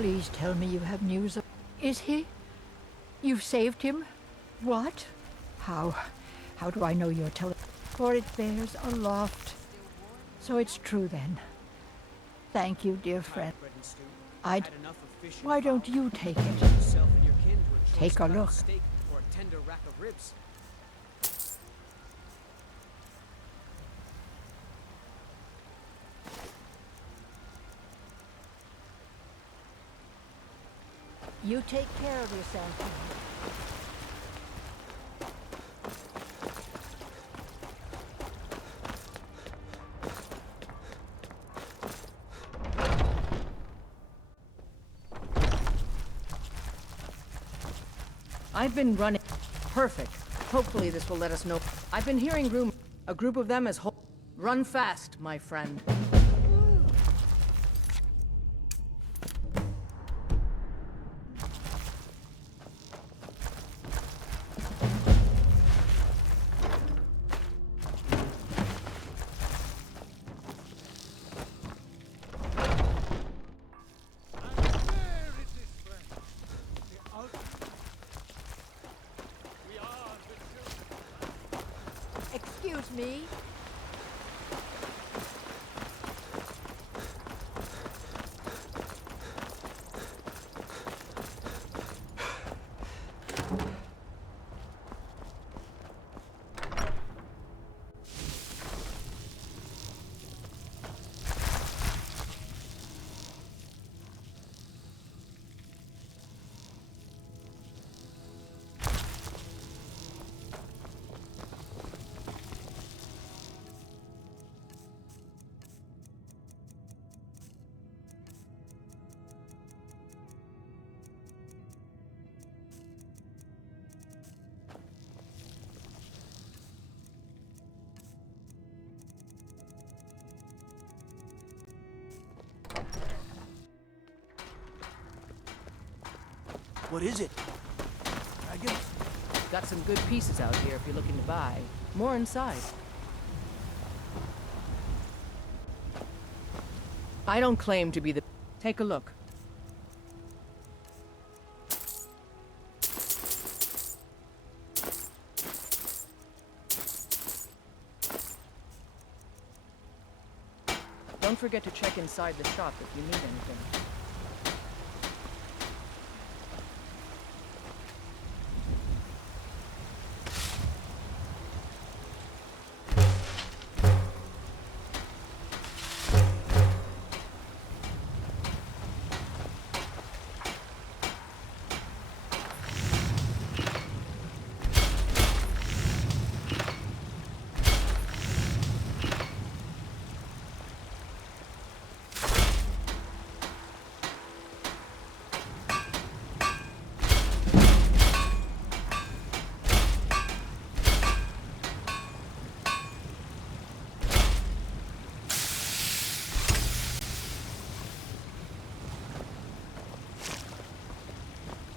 Please tell me you have news of... Is he? You've saved him? What? How? How do I know you're telling? For it bears aloft. So it's true then. Thank you, dear friend. Why don't you take it? Take a look. You take care of yourself. I've been running. Perfect. Hopefully this will let us know. I've been hearing rumors. A group of them is Run fast, my friend. Excuse me. What is it? Dragons? Got some good pieces out here if you're looking to buy. More inside. I don't claim to be the... Take a look. Don't forget to check inside the shop if you need anything.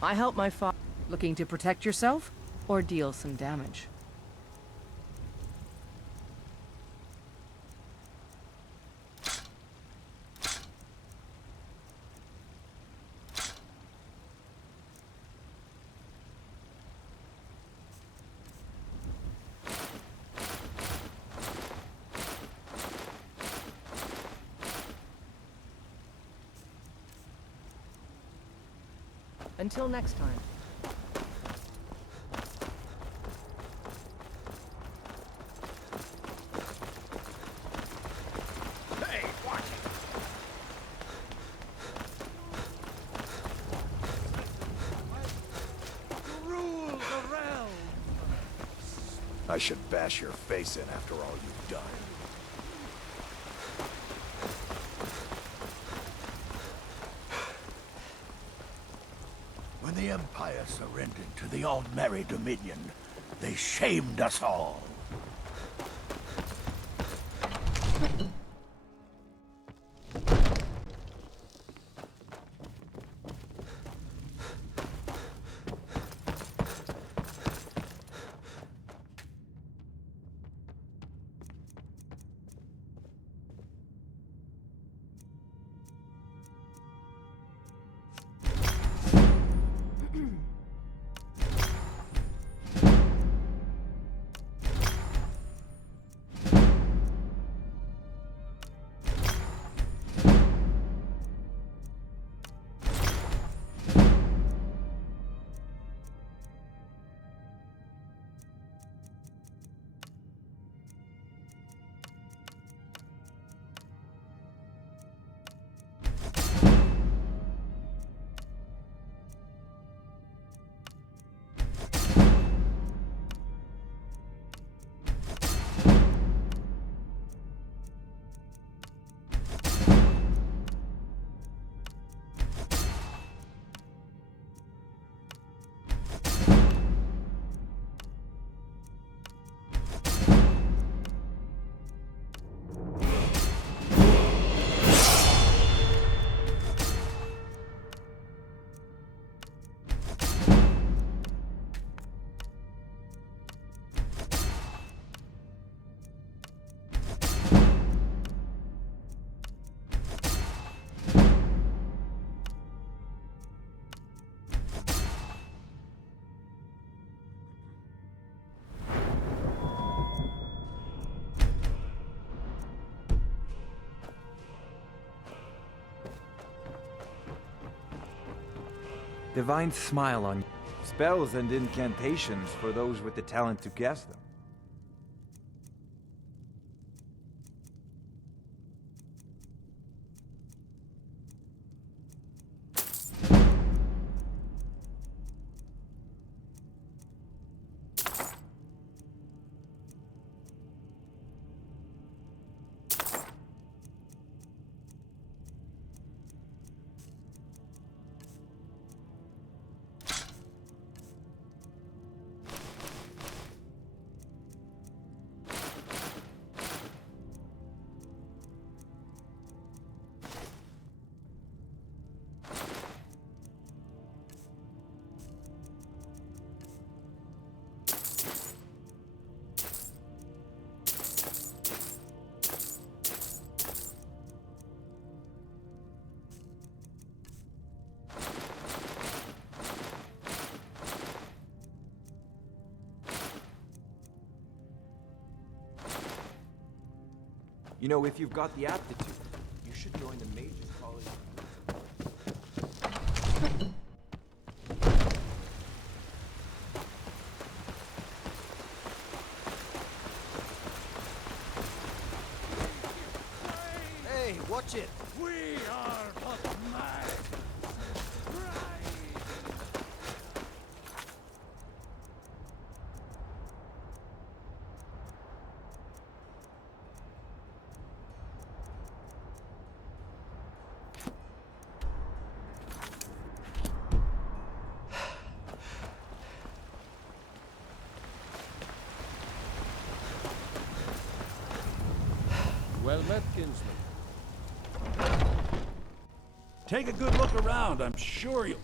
I help my father. Looking to protect yourself or deal some damage? Until next time. Hey, watch it! Rule the realm! I should bash your face in after all you've done. When the Empire surrendered to the Aldmeri Dominion, they shamed us all. Divine smile on you. Spells and incantations for those with the talent to cast them. You know, if you've got the aptitude, you should join the Mages College. Hey, watch it! We are but mad. Well met, kinsman. Take a good look around. I'm sure you'll...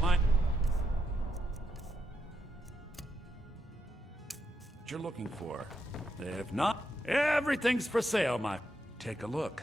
What you're looking for. If not, everything's for sale, my... Take a look.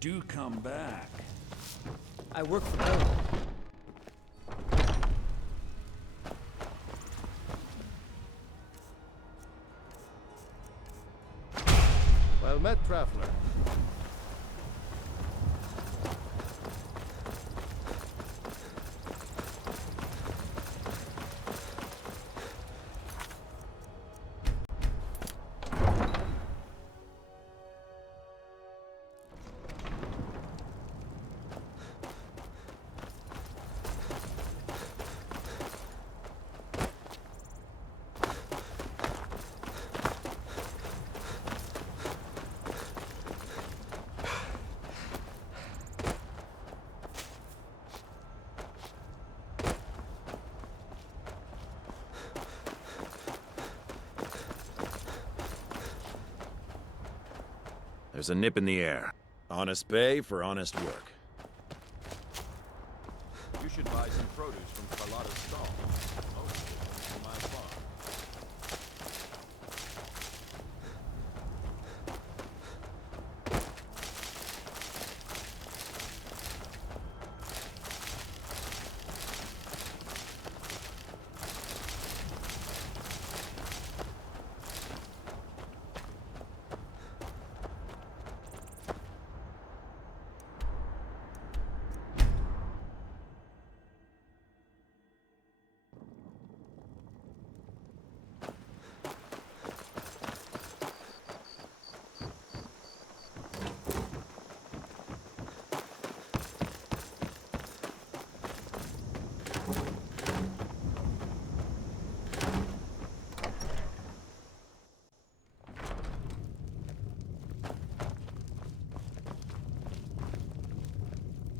Do come back. I work for Code. Well met, traveler. There's a nip in the air. Honest pay for honest work. You should buy some produce from Carlotta's stall. Most of it from my farm.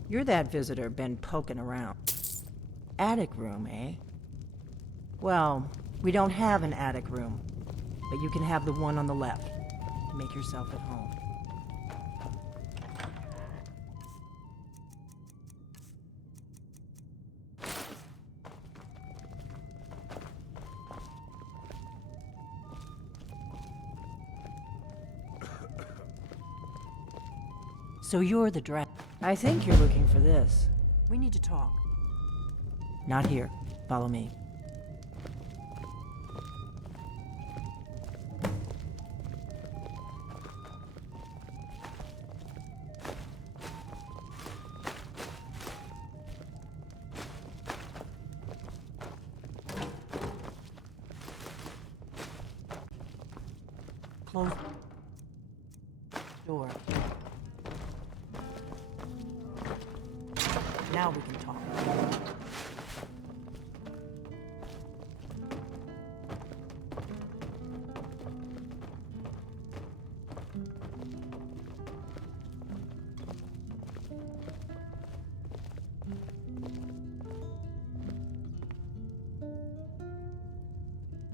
You're that visitor been poking around. Attic room, eh? Well, we don't have an attic room. but you can have the one on the left. Make yourself at home. So you're the dragon. I think you're looking for this. We need to talk. Not here. Follow me. Close door. Now we can talk.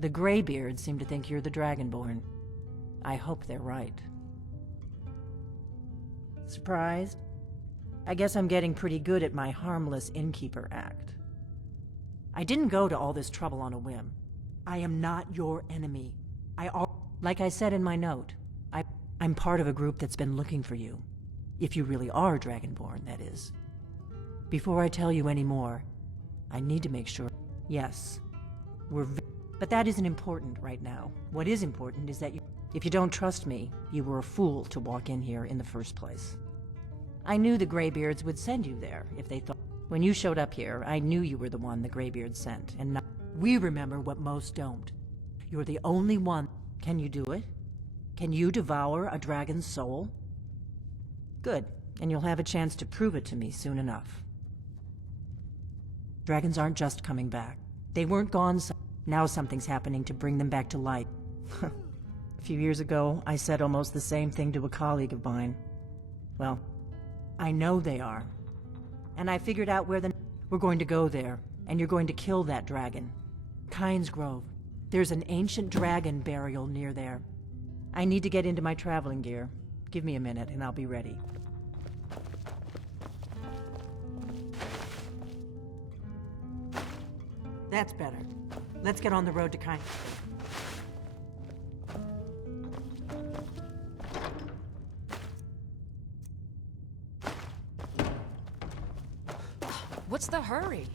The Greybeards seem to think you're the Dragonborn. I hope they're right. Surprised? I guess I'm getting pretty good at my harmless innkeeper act. I didn't go to all this trouble on a whim. I am not your enemy. Like I said in my note, I'm part of a group that's been looking for you. If you really are Dragonborn, that is. Before I tell you any more, I need to make sure. Yes, but that isn't important right now. What is important is that if you don't trust me, you were a fool to walk in here in the first place. I knew the Greybeards would send you there if they thought. When you showed up here, I knew you were the one the Greybeards sent, and not. We remember what most don't. You're the only one. Can you do it? Can you devour a dragon's soul? Good, and you'll have a chance to prove it to me soon enough. Dragons aren't just coming back. They weren't gone. Now something's happening to bring them back to life. A few years ago, I said almost the same thing to a colleague of mine. Well, I know they are. And I figured out where we're going to go there, and you're going to kill that dragon. Kynes Grove. There's an ancient dragon burial near there. I need to get into my traveling gear. Give me a minute, and I'll be ready. That's better. Let's get on the road to Kynes. What's the hurry?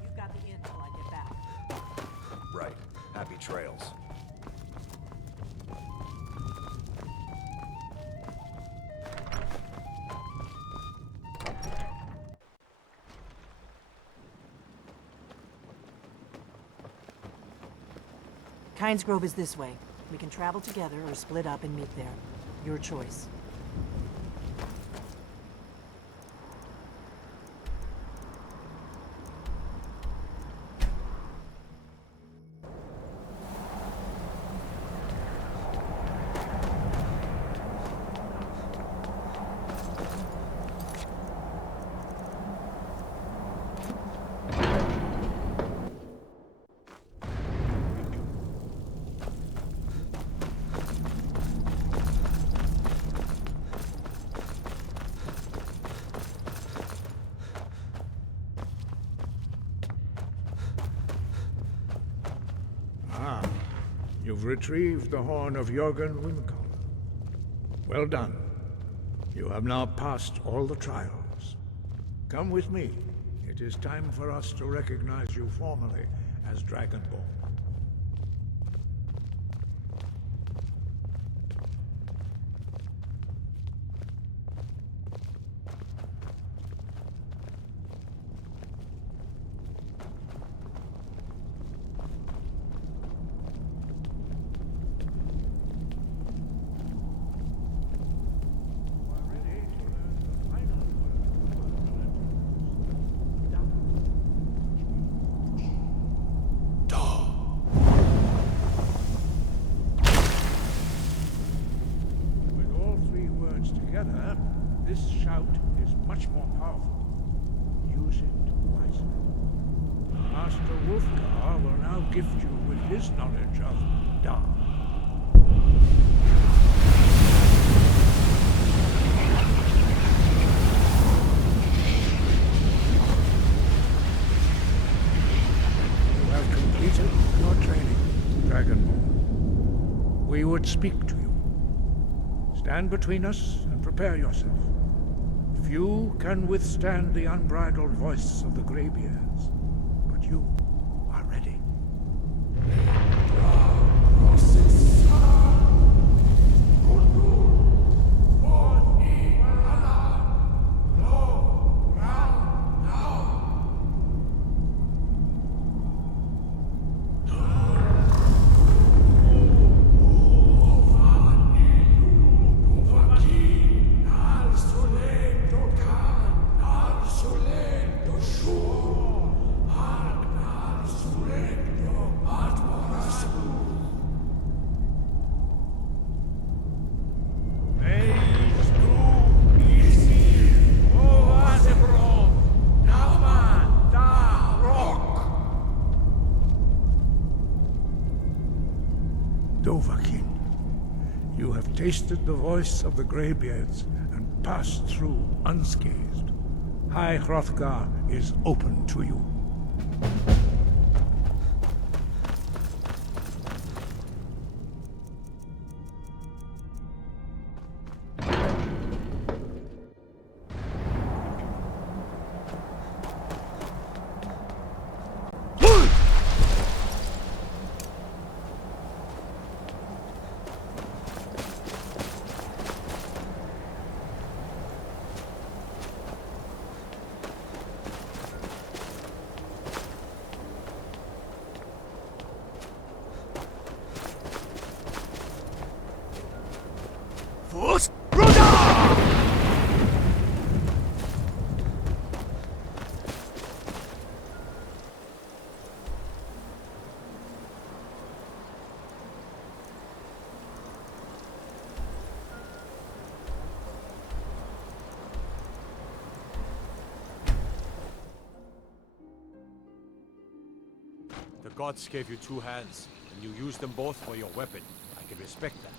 You've got the inn till I get back. Right. Happy trails. Kynes Grove is this way. We can travel together or split up and meet there. Your choice. You've retrieved the horn of Jörgen Winckel. Well done. You have now passed all the trials. Come with me. It is time for us to recognize you formally as Dragonborn. much more powerful. Use it wisely. Master Wolfgar will now gift you with his knowledge of Dar. You have completed your training, Dragonborn. We would speak to you. Stand between us and prepare yourself. Few can withstand the unbridled voice of the Greybeards, but you are ready. Dovahkiin, you have tasted the voice of the Greybeards and passed through unscathed. High Hrothgar is open to you. The gods gave you two hands, and you used them both for your weapon. I can respect that.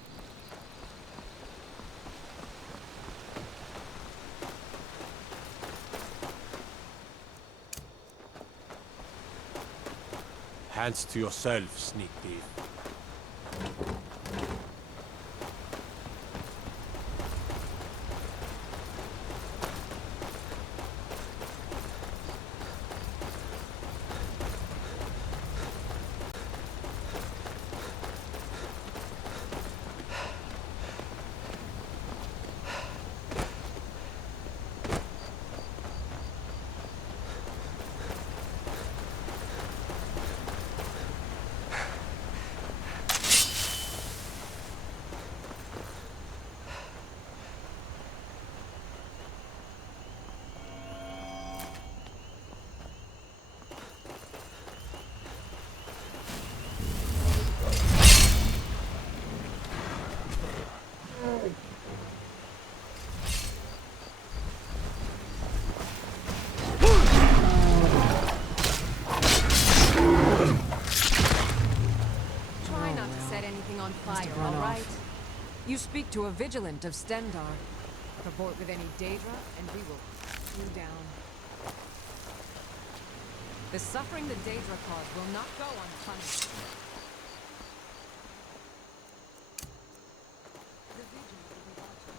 Hands to yourself, sneak thief. All right. You speak to a vigilant of Stendar. Report with any Daedra, and we will hunt you down. The suffering the Daedra cause will not go unpunished. The vigilant will be watching.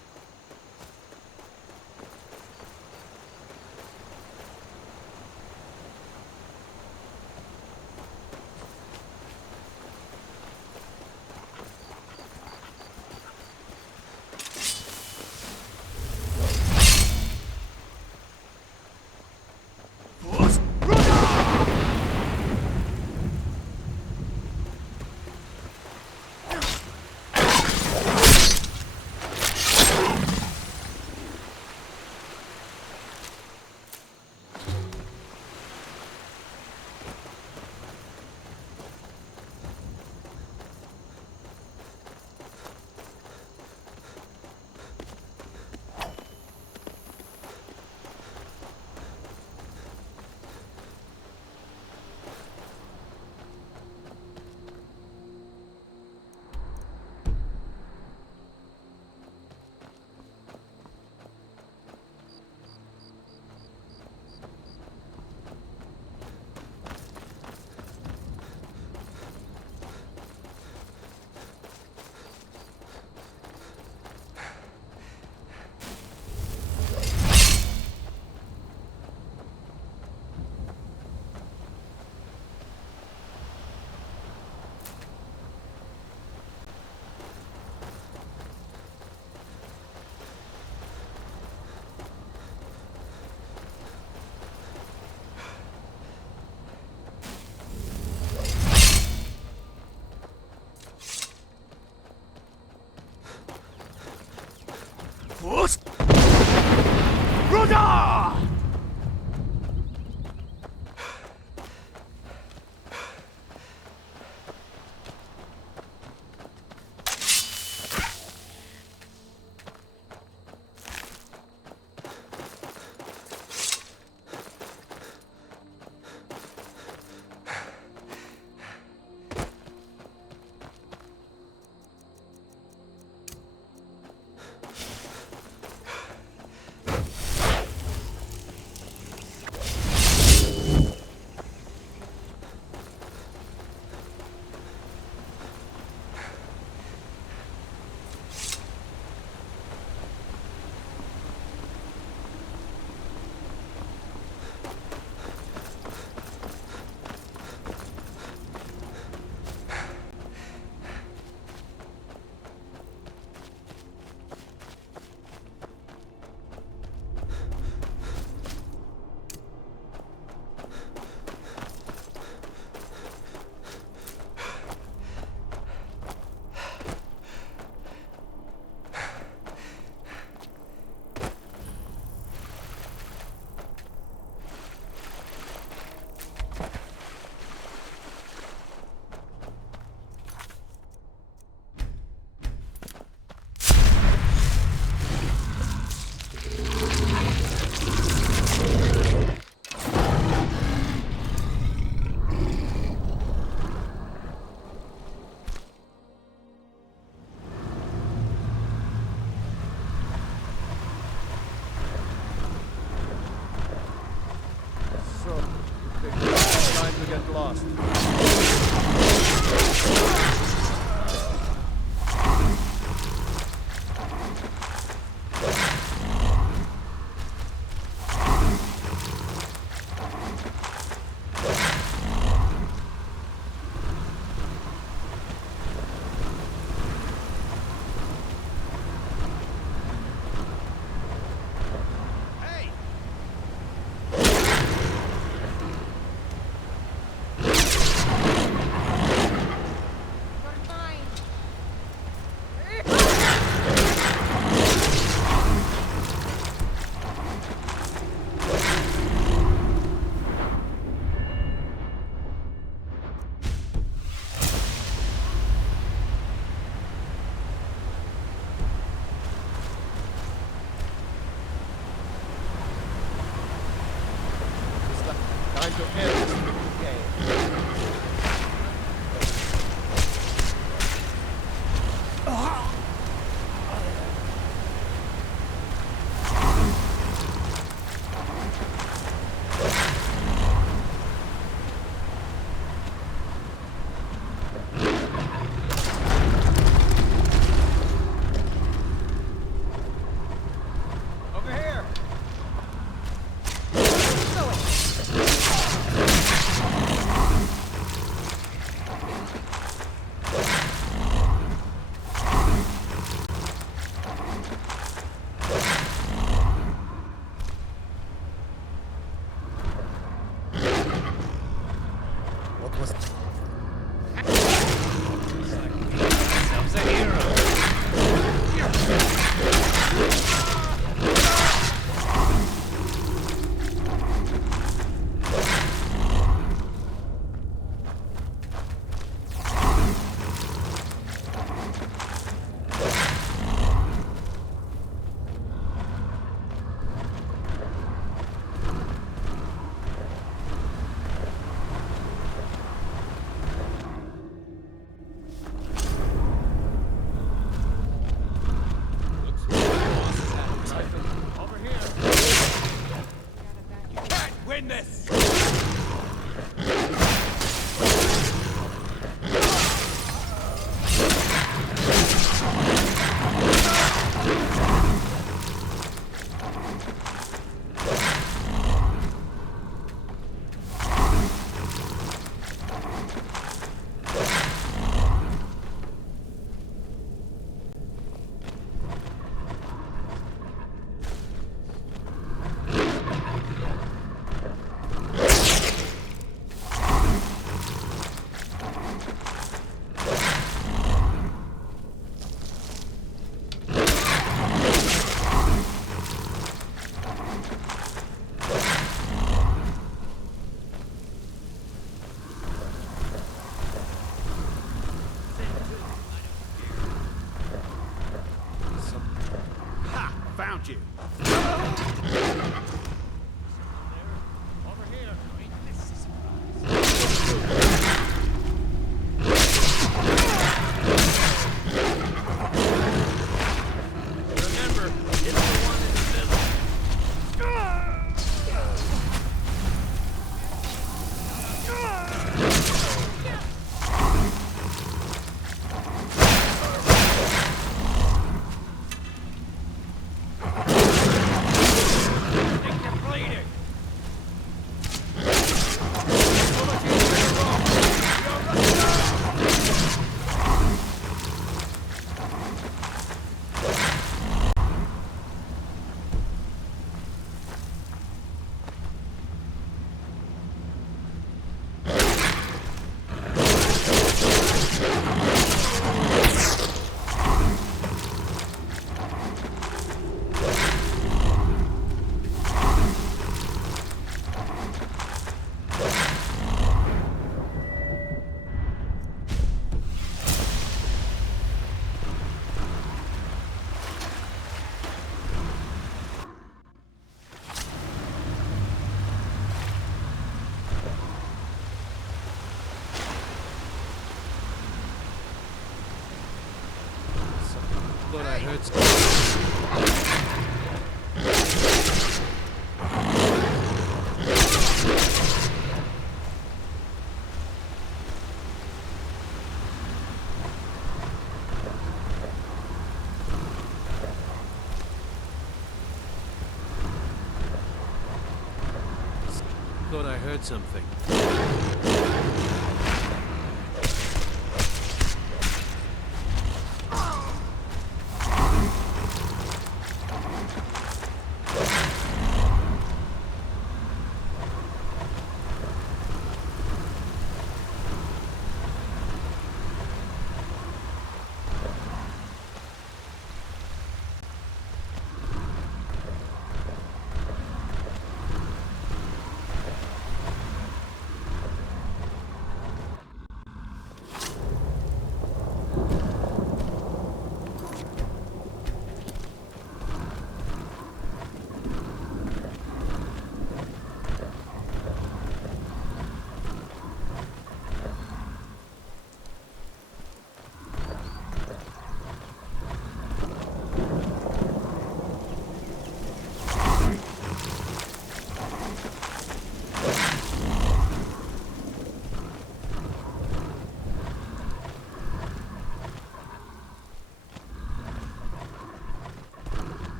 Thought I heard something. Thought I heard something.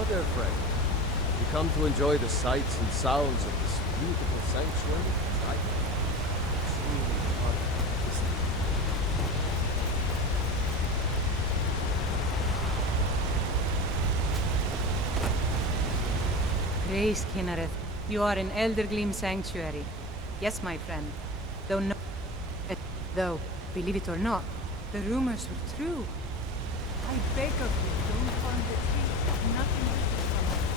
Hello there, friend. You come to enjoy the sights and sounds of this beautiful sanctuary? I truly love this. Grace, Kinnereth. You are in Eldergleam Sanctuary. Yes, my friend. Though, believe it or not, the rumors were true. I beg of you, don't harm the tree. Nothing good will come of it.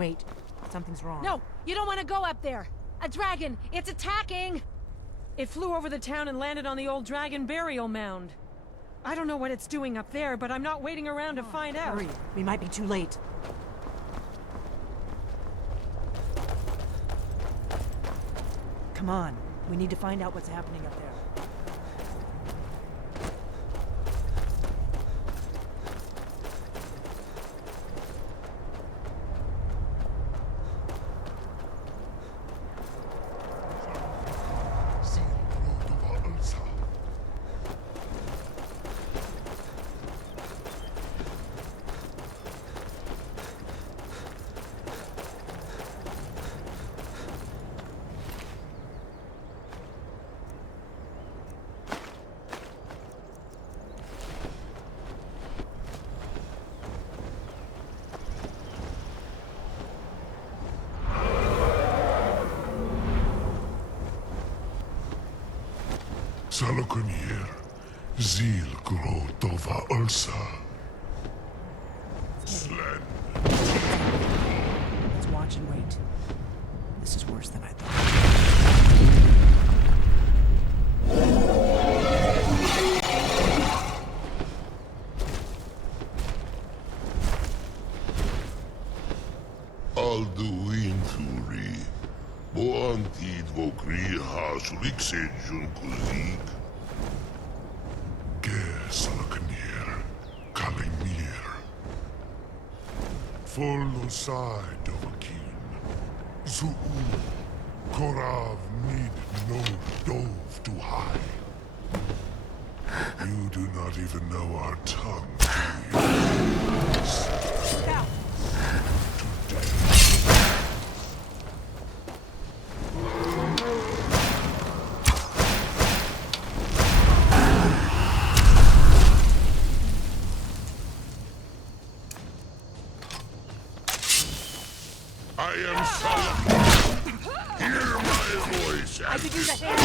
Wait, something's wrong. No, you don't want to go up there. A dragon, it's attacking. It flew over the town and landed on the old dragon burial mound. I don't know what it's doing up there, but I'm not waiting around to find out. Hurry, we might be too late. Come on, we need to find out what's happening up there. Salokonier, Zil Grotova Ulsa. Slen. Let's watch and wait. This is worse than I thought. Alduin Thuri. Boantid Vokri Hasulik Kuzik. Ger Salokonier, Kalimir. Folosai Dovakin. Zuu. Korav Mid No Dove to high. You do not even know our tongue, do you? Look out! I am Solomon. Hear my voice I and could use a hand!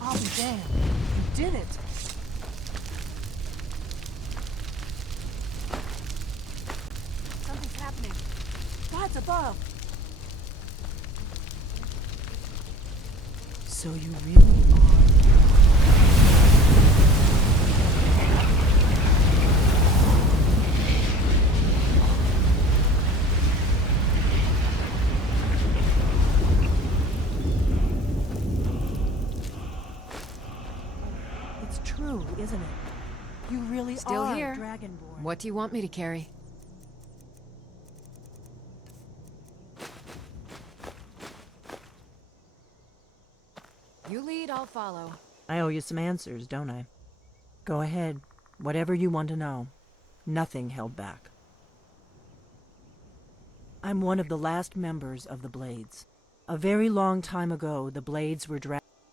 I'll be damned. You did it! Something's happening. God's above! So you really are... It's true, isn't it? You really Still are here. Dragonborn. What do you want me to carry? You lead, I'll follow. I owe you some answers, don't I? Go ahead. Whatever you want to know. Nothing held back. I'm one of the last members of the Blades. A very long time ago, the Blades were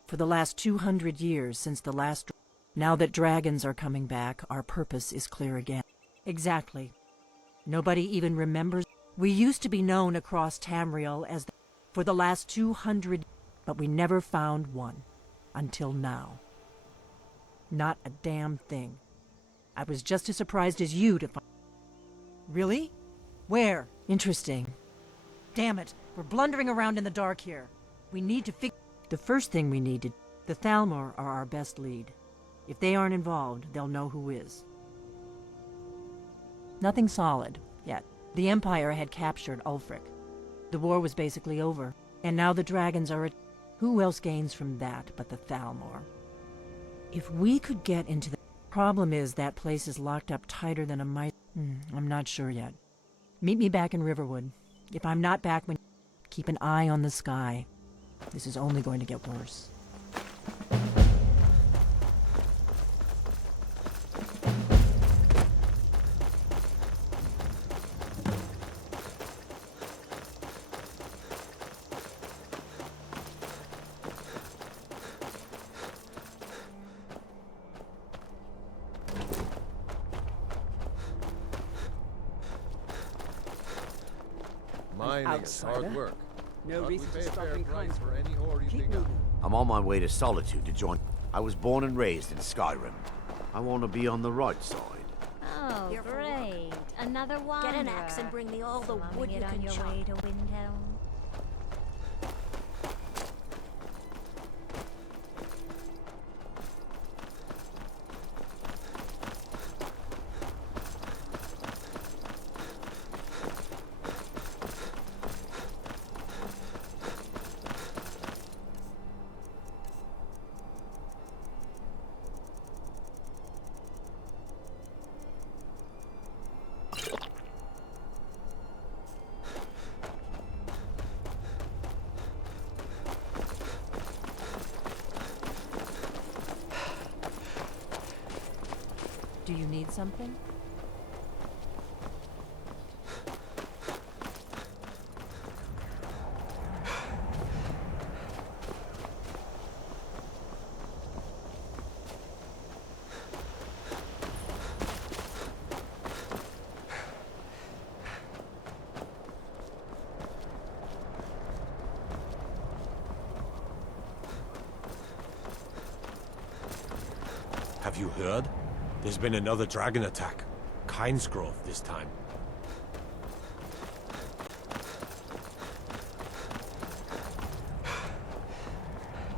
for the last 200 years since the last... Now that dragons are coming back, our purpose is clear again. Exactly. Nobody even remembers. We used to be known across Tamriel as for the last 200, but we never found one. Until now. Not a damn thing. I was just as surprised as you to find... Really? Where? Interesting. Damn it, we're blundering around in the dark here. We need to figure... The first thing we need to... The Thalmor are our best lead. If they aren't involved, they'll know who is. Nothing solid, yet. The Empire had captured Ulfric. The war was basically over, and now the dragons are... Who else gains from that but the Thalmor? If we could get into the... Problem is that place is locked up tighter than a mice... I'm not sure yet. Meet me back in Riverwood. If I'm not back when... Keep an eye on the sky. This is only going to get worse. Mining is hard work. No but reason we to pay a stop fair in price Kynesburg. for any ore you Keep dig up. moving. I'm on my way to Solitude to join... I was born and raised in Skyrim. I want to be on the right side. Oh, great. Another wanderer. Get an axe and bring me all the wood you it on can your chop. way to Windhelm. Do you need something? Have you heard? There's been another dragon attack. Kynesgrove this time.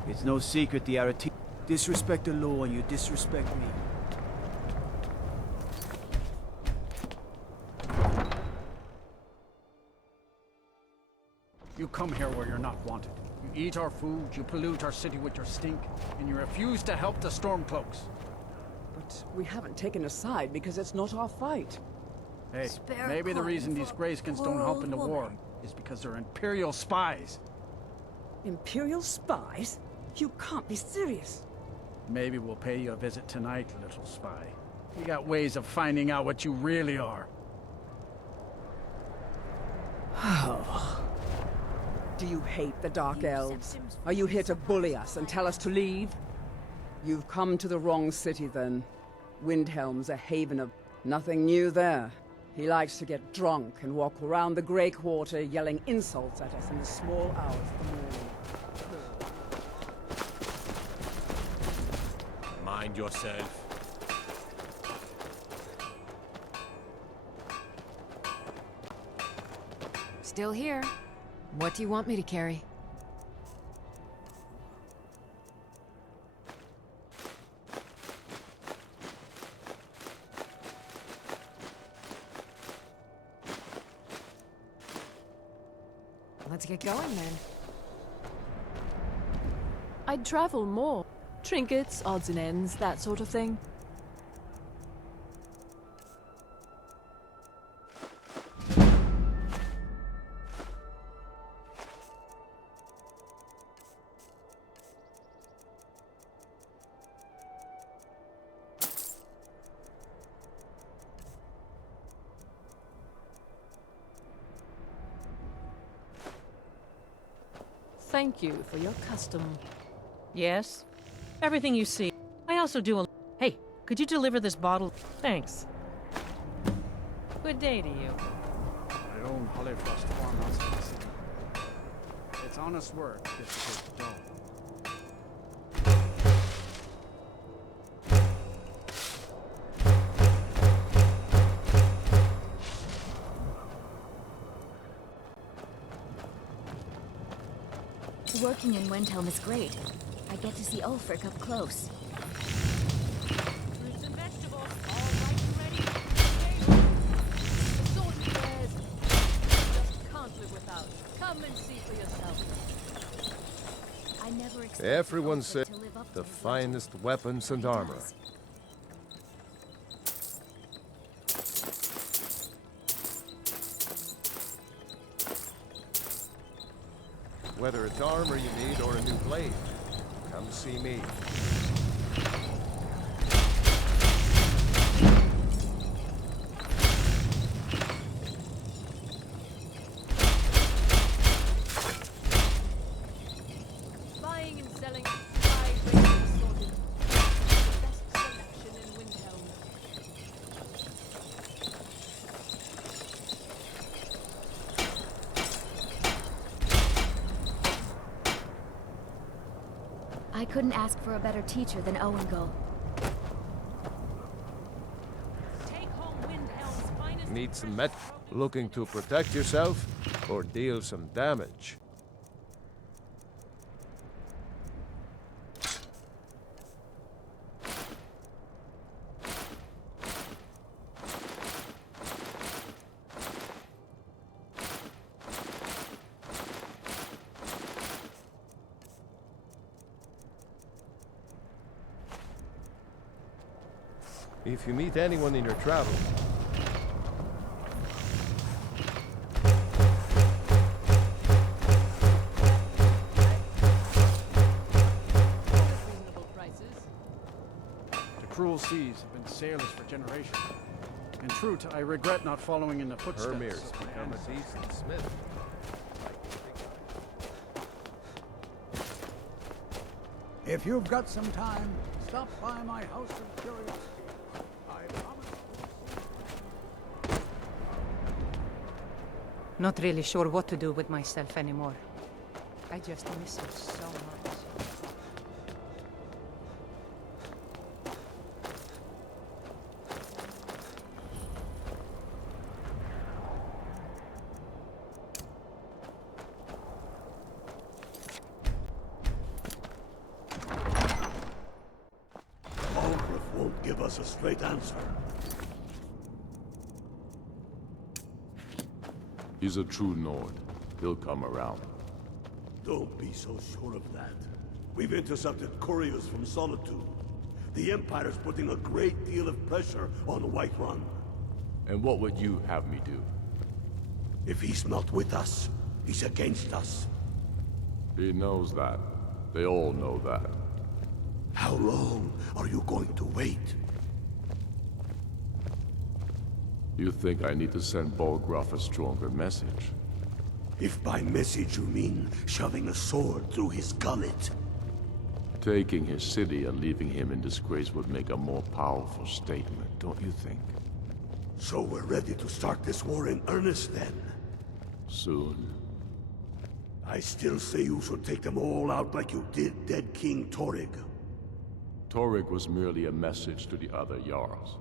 It's no secret the Arati disrespect the law and you disrespect me. You come here where you're not wanted. You eat our food, you pollute our city with your stink, and you refuse to help the Stormcloaks. But we haven't taken a side because it's not our fight. Hey, Spare maybe the coin reason these for Greyskins poor don't help old in the woman. war is because they're Imperial spies. Imperial spies? You can't be serious. Maybe we'll pay you a visit tonight, little spy. We got ways of finding out what you really are. Do you hate the Dark Elves? Are you here to bully us and tell us to leave? You've come to the wrong city then. Windhelm's a haven of nothing new there. He likes to get drunk and walk around the Grey Quarter yelling insults at us in the small hours of the morning. Mind yourself. Still here. What do you want me to carry? Let's get going then. I'd travel more. Trinkets, odds and ends, that sort of thing. Thank you for your custom. Yes? Everything you see. I also do a... Hey, could you deliver this bottle? Thanks. Good day to you. I own Hollyfrost Farm outside the city. It's honest work, this is dull. Working in Windhelm is great. I get to see Ulfric up close. Fruits and vegetables, all right and ready. The sword is theirs. Just can't live without. Come and see for yourself. I never expected Everyone Ulfric said to live up to the his finest weapons and He armor. does. Whether it's armor you need or a new blade, come see me. Buying and selling wide range of assorted. The best selection in Windhelm. I couldn't ask for a better teacher than Owengull. Need some met? Looking to protect yourself or deal some damage? If you meet anyone in your travels, Cruel seas have been sailors for generations. In truth, I regret not following in the footsteps Hermir's of my become a ancestors. decent smith. If you've got some time, stop by my house of curiosity. I promise. Not really sure what to do with myself anymore. I just miss you so much. Won't give us a straight answer. He's a true Nord. He'll come around. Don't be so sure of that. We've intercepted couriers from Solitude. The Empire's putting a great deal of pressure on Whiterun. And what would you have me do? If he's not with us, he's against us. He knows that. They all know that. How long are you going to wait? You think I need to send Bolgraf a stronger message? If by message you mean shoving a sword through his gullet. Taking his city and leaving him in disgrace would make a more powerful statement, don't you think? So we're ready to start this war in earnest then? Soon. I still say you should take them all out like you did dead King Torrig. Torrig was merely a message to the other Jarls.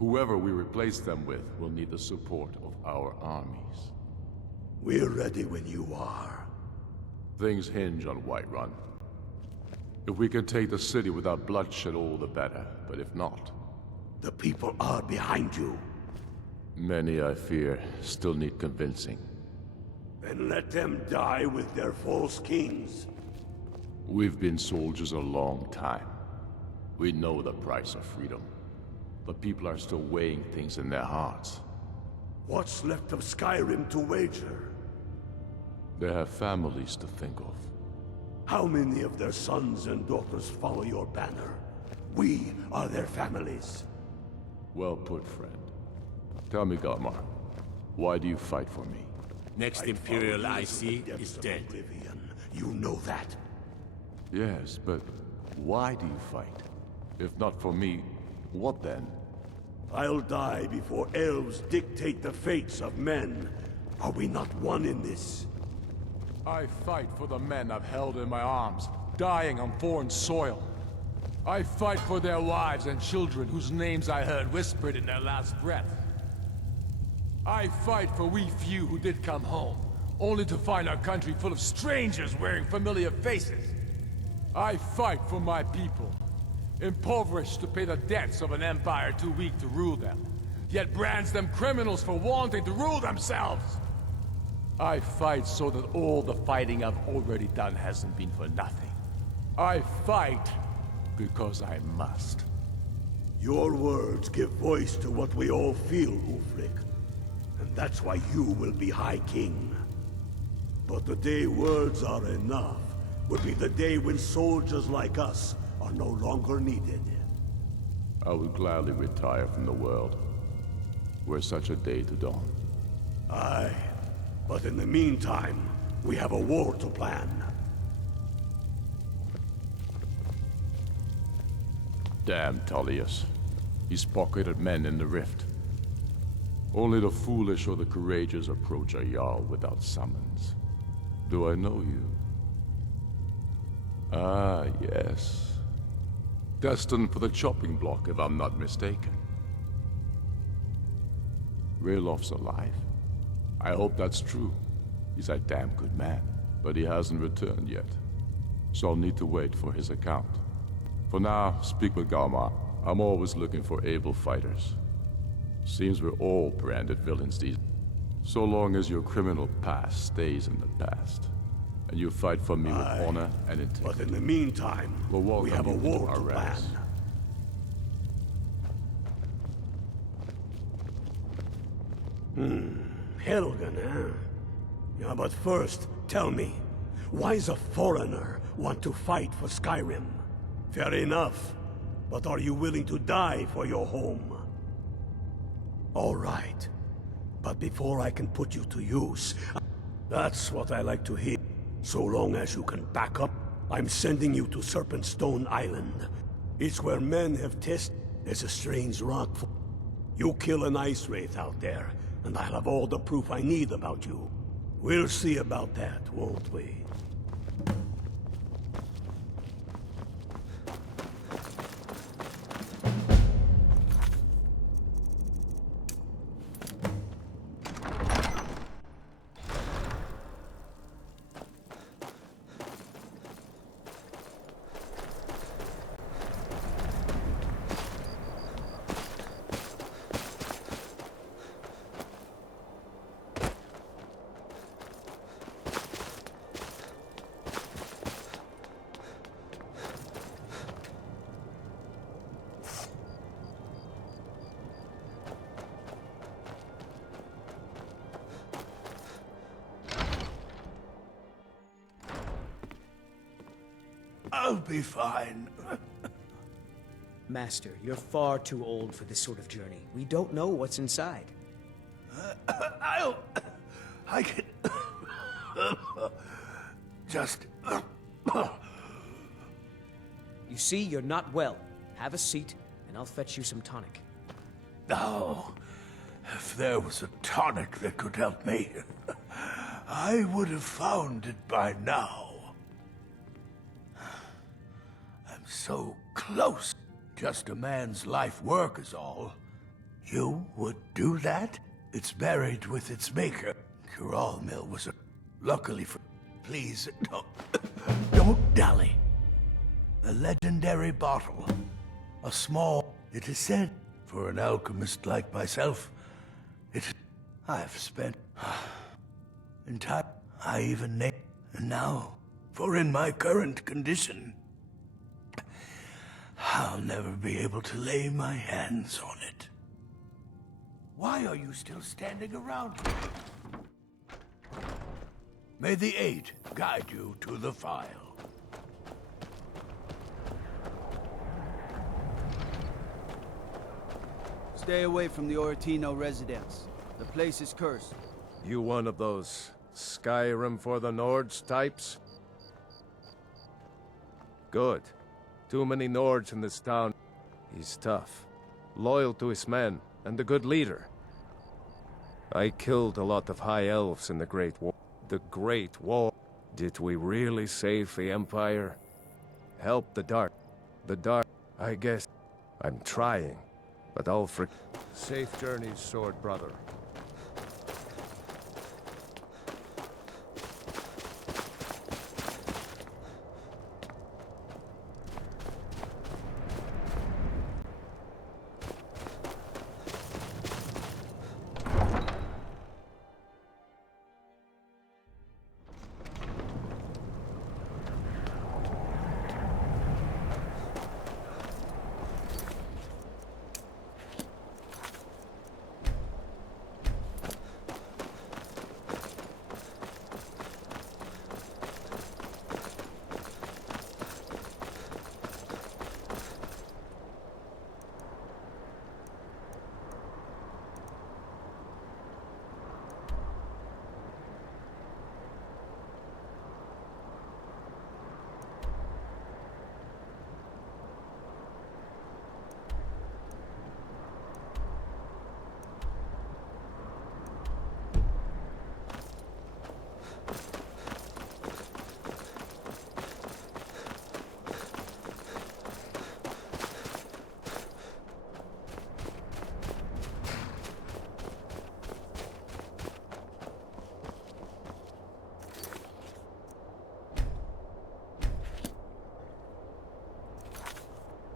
Whoever we replace them with will need the support of our armies. We're ready when you are. Things hinge on Whiterun. If we can take the city without bloodshed, all the better. But if not... The people are behind you. Many, I fear, still need convincing. Then let them die with their false kings. We've been soldiers a long time. We know the price of freedom. But people are still weighing things in their hearts. What's left of Skyrim to wager? They have families to think of. How many of their sons and daughters follow your banner? We are their families. Well put, friend. Tell me, Garmar, why do you fight for me? Next Imperial I see is dead. You know that. Yes, but why do you fight? If not for me, what then? I'll die before elves dictate the fates of men. Are we not one in this? I fight for the men I've held in my arms, dying on foreign soil. I fight for their wives and children whose names I heard whispered in their last breath. I fight for we few who did come home, only to find our country full of strangers wearing familiar faces. I fight for my people, impoverished to pay the debts of an empire too weak to rule them, yet brands them criminals for wanting to rule themselves. I fight so that all the fighting I've already done hasn't been for nothing. I fight because I must. Your words give voice to what we all feel, Ulfric. And that's why you will be High King. But the day words are enough will be the day when soldiers like us are no longer needed. I would gladly retire from the world, were such a day to dawn. Aye, but in the meantime, we have a war to plan. Damn Tullius. He's pocketed men in the rift. Only the foolish or the courageous approach a Jarl without summons. Do I know you? Ah, yes. Destined for the chopping block, if I'm not mistaken. Raylof's alive. I hope that's true. He's a damn good man, but he hasn't returned yet. So I'll need to wait for his account. For now, speak with Galmar. I'm always looking for able fighters. Seems we're all branded villains these. So long as your criminal past stays in the past, and you fight for me with honor and integrity. But in the meantime, we have a war to plan. Helgen, huh? Yeah, but first, tell me, why does a foreigner want to fight for Skyrim? Fair enough, but are you willing to die for your home? All right, but before I can put you to use, that's what I like to hear. So long as you can back up, I'm sending you to Serpentstone Island. It's where men have tested. There's a strange rock. You kill an ice wraith out there, and I'll have all the proof I need about you. We'll see about that, won't we? I'll be fine. Master, you're far too old for this sort of journey. We don't know what's inside. I can... just... You see, you're not well. Have a seat, and I'll fetch you some tonic. Oh, if there was a tonic that could help me, I would have found it by now. I'm so close. Just a man's life work is all. You would do that? It's buried with its maker. Kural Mill was a... Luckily for... Please, don't dally. A legendary bottle. A small... It is said, for an alchemist like myself, I've spent... in time, I even named... And now, for in my current condition, I'll never be able to lay my hands on it. Why are you still standing around? May the Eight guide you to the file. Stay away from the Oratino residence. The place is cursed. You one of those Skyrim for the Nords types? Good. Too many Nords in this town. He's tough, loyal to his men, and a good leader. I killed a lot of High Elves in the Great War. The Great War. Did we really save the Empire? Help the Dark. The Dark, I guess. I'm trying, but I'll Safe journeys, sword brother.